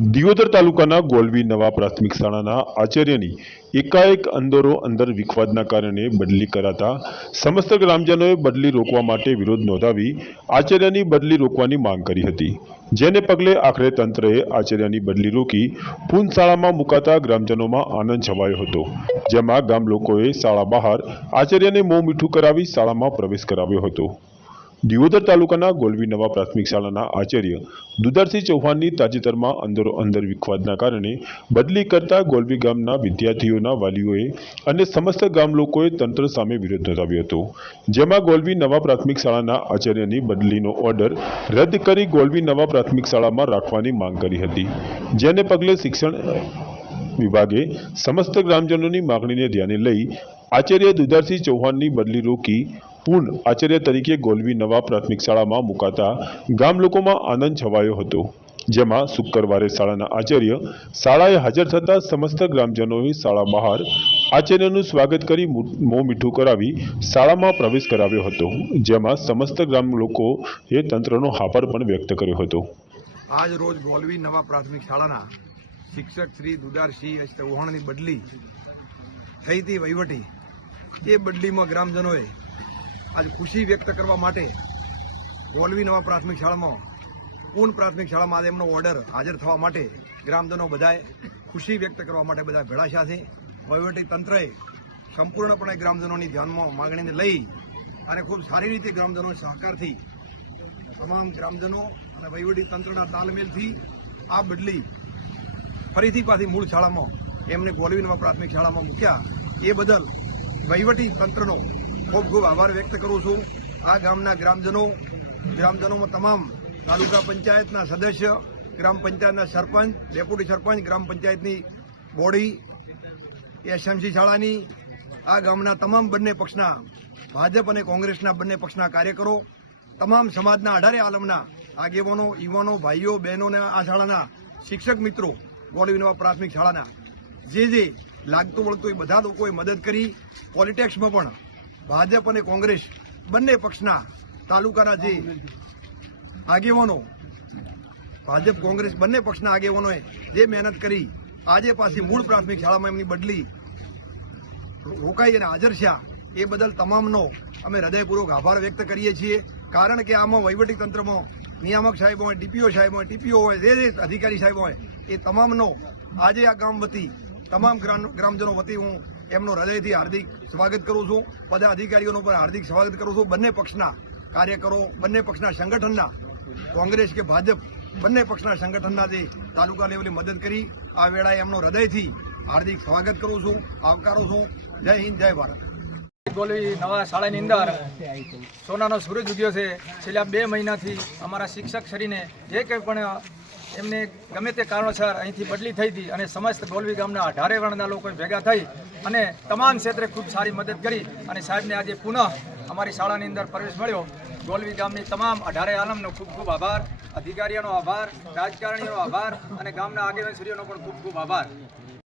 દિયોદર તાલુકાના ગોલવી નવા પ્રાથમિક શાળાના આચાર્યની એકાએક અંદરો અંદર વિખવાદના કારણે બદલી કરાતા સમસ્ત ગ્રામજનોએ બદલી રોકવા માટે વિરોધ નોંધાવી આચાર્યની બદલી રોકવાની માંગ કરી હતી. જેને પગલે આખરે તંત્રએ આચાર્યની બદલી રોકી પૂન શાળામાં મુકાતા ગ્રામજનોમાં આનંદ છવાયો હતો. જેમાં ગામ લોકોએ શાળા બહાર આચાર્યને મોં મીઠું કરાવી શાળામાં પ્રવેશ કરાવ્યો હતો. દિયોદર તાલુકાના ગોલવી નવા પ્રાથમિક શાળાના આચાર્ય દુધારસિંહ ચૌહાણની તાજેતરમાં અંદરો અંદર વિખવાદના કારણે બદલી કરતા ગોલવી ગામના વિદ્યાર્થીઓના વાલીઓએ અને સમસ્ત ગામ લોકોએ તંત્ર સામે વિરોધ નોંધાવ્યો હતો. જેમાં ગોલવી નવા પ્રાથમિક શાળાના આચાર્યની બદલીનો ઓર્ડર રદ કરી ગોલવી નવા પ્રાથમિક શાળામાં રાખવાની માંગ કરી હતી. જેને પગલે શિક્ષણ વિભાગે સમસ્ત ગ્રામજનોની માગણીને ધ્યાને લઈ આચાર્ય દુધારસિંહ ચૌહાણની બદલી રોકી પૂર્ણ આચાર્ય તરીકે ગોલવી નવા પ્રાથમિક શાળામાં મુકાતા ગામ લોકોમાં આનંદ છવાયો હતો. જેમાં શુક્રવારે શાળાના આચાર્ય શાળાએ હાજર થતા સમસ્ત ગ્રામજનોએ શાળા બહાર આચાર્યનું સ્વાગત કરી મુ- મીઠું કરાવી શાળામાં પ્રવેશ કરાવ્યો હતો. જેમાં સમસ્ત ગ્રામ લોકોએ તંત્રનો હાપર પણ વ્યક્ત કર્યો હતો. આજ રોજ ગોલવી નવા પ્રાથમિક શાળાના શિક્ષક શ્રી દુદારસિંહ ચૌહાણની બદલી થઈ હતી વહીવટી એ બદલીમાં ગ્રામજનોએ આજ ખુશી વ્યક્ત કરવા માટે ગોલવી નવા પ્રાથમિક શાળામાં પૂર્ણ પ્રાથમિક શાળામાં આજે એમનો ઓર્ડર હાજર થવા માટે ગ્રામજનો બધાએ ખુશી વ્યક્ત કરવા માટે બધા ભેળાશા છે. વહીવટી તંત્રએ સંપૂર્ણપણે ગ્રામજનોની ધ્યાનમાં માગણીને લઈ અને ખૂબ સારી રીતે ગ્રામજનો સહકારથી તમામ ગ્રામજનો અને વહીવટી તંત્રના તાલમેલથી આ બદલી ફરીથી પાછી મૂળ શાળામાં એમને ગોલવીનવા પ્રાથમિક શાળામાં મૂક્યા. એ બદલ વહીવટી તંત્રનો ખૂબ ખૂબ આભાર વ્યક્ત કરું છું. આ ગામના ગ્રામજનો, ગ્રામજનોમાં તમામ તાલુકા પંચાયતના સદસ્ય, ગ્રામ પંચાયતના સરપંચ, ડેપ્યુટી સરપંચ, ગ્રામ પંચાયતની બોડી, એસએમસી શાળાની, આ ગામના તમામ બંને પક્ષના ભાજપ અને કોંગ્રેસના બંને પક્ષના કાર્યકરો, તમામ સમાજના અઢારે આલમના આગેવાનો, યુવાનો, ભાઈઓ, બહેનોને આ શાળાના શિક્ષક મિત્રો ગોળવીનવા પ્રાથમિક શાળાના. જે જે લાગતું વળતું એ બધા લોકોએ મદદ કરી. પોલિટેક્સમાં પણ ભાજપ અને કોંગ્રેસ બંને પક્ષના તાલુકાના જે આગેવાનો, ભાજપ, કોંગ્રેસ બંને પક્ષના આગેવાનોએ જે મહેનત કરી, આજે પાછી મૂળ પ્રાથમિક શાળામાં એમની બદલી રોકાઈ અને હાજર થયા, એ બદલ તમામનો અમે હૃદયપૂર્વક આભાર વ્યક્ત કરીએ છીએ. કારણ કે આમાં વહીવટી તંત્રમાં નિયામક સાહેબ હોય, ડીપીઓ સાહેબ હોય, ટીપીઓ હોય, જે જે અધિકારી સાહેબ હોય, એ તમામનો આજે આ ગામ વતી, તમામ ગ્રામ- ગ્રામજનો વતી હું એમનો હૃદયથી હાર્દિક સ્વાગત કરું છું. બધા અધિકારીઓનું પણ હાર્દિક સ્વાગત કરું છું. બંને પક્ષના કાર્યકરો, બંને પક્ષના સંગઠનના, કોંગ્રેસ કે ભાજપ, બંને પક્ષના સંગઠનના જે તાલુકા લેવલે મદદ કરી. આ વેળાએ એમનો હૃદયથી હાર્દિક સ્વાગત કરું છું. આવકારું છું. જય હિન્દ, જય ભારત. નવા શાળાની અંદર સોનાનો સૂરજ ઉગ્યો છે. છેલ્લા બે મહિનાથી અમારા શિક્ષક શ્રીને જે કંઈ પણ એમને ગમે તે કારણોસર અહીંથી બદલી થઈ હતી અને સમસ્ત ગોલવી ગામના અઢારે વર્ણના લોકો ભેગા થઈ અને તમામ ક્ષેત્રે ખૂબ સારી મદદ કરી અને સાહેબને આજે પુનઃ અમારી શાળાની અંદર પ્રવેશ મળ્યો. ગોલવી ગામની તમામ અઢારે આલમનો ખૂબ ખૂબ આભાર. અધિકારીઓનો આભાર રાજકારણીઓનો આભાર અને ગામના આગેવાનશ્રીઓનો પણ ખૂબ ખૂબ આભાર.